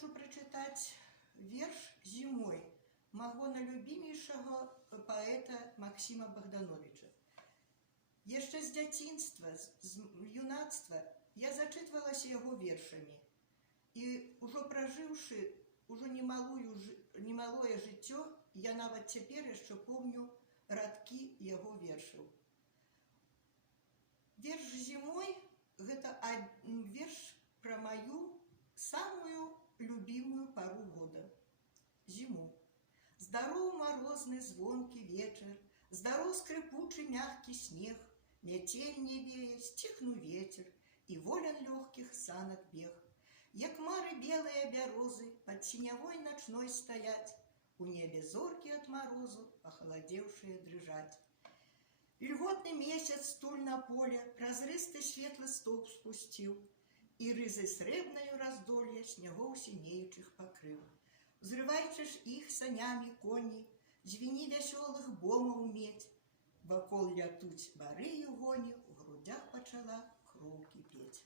хочу прочитать верш «Зимой» моего налюбимейшего поэта Максима Богдановича. Яшчэ з дзяцінства, з юнацтва я зачытвалася яго вершамі. І ўжо пражыўшы немалое жыццё, я нават цяпер яшчэ помню радкі яго вершаў. Верш «Зимой» – гэта верш пра маю самую любимую пару года – зиму. Здаров морозный звонкий вечер, здаров скрипучий мягкий снег, метель не вее, стихну ветер, и волен легких санок бег. Як мары белые березы под синевой ночной стоять, у небе зорки от морозу, похолодевшие дрыжать. Льготный месяц стуль на поле прозрыстый светлый столб спустил, и рызой срэбнаю раздолье снегов синеючих покрыл. Взрывайце ж их санями кони, звени веселых бомов медь. Вакол лятуць бары і гоні, у грудях пачала кроў кіпець.